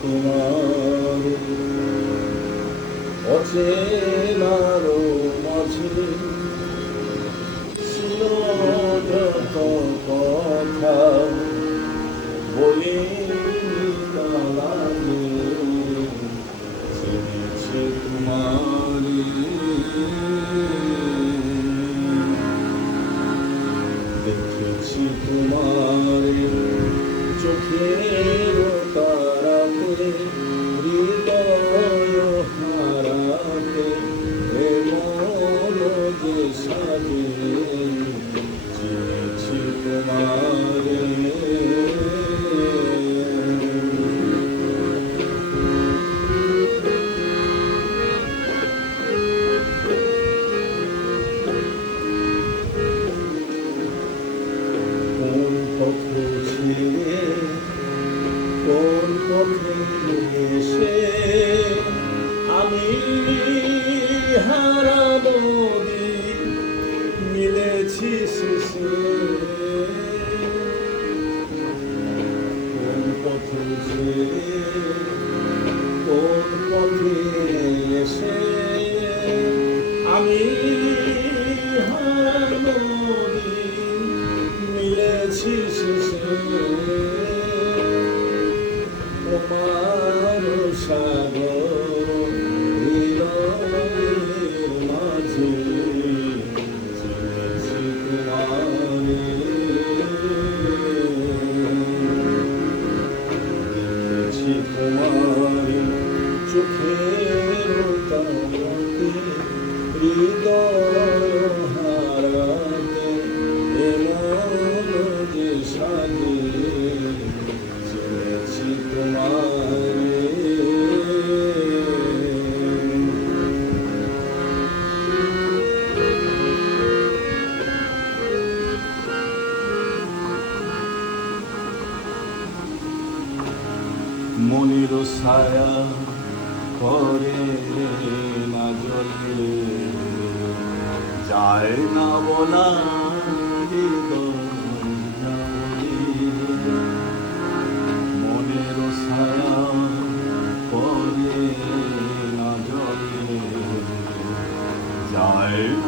তোমার অচেনারও মাঝে। ছিল কথা বলি দেখেছি তোমারে চোখের পথ ছেড়ে কোন পথে এসে আমি মিলেছি শেষে। শেষে তোমার সাগর মাঝে তোমারে চোখের হৃদয় মনির ছায়া করে না জলে যায় না বলা যায়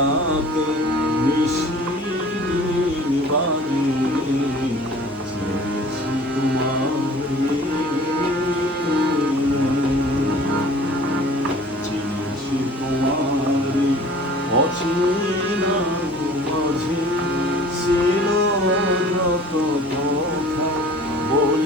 রাতে মিশিনি বাড়ি তোমার তোমার অচেনা মাঝে ছিল যত কথা বল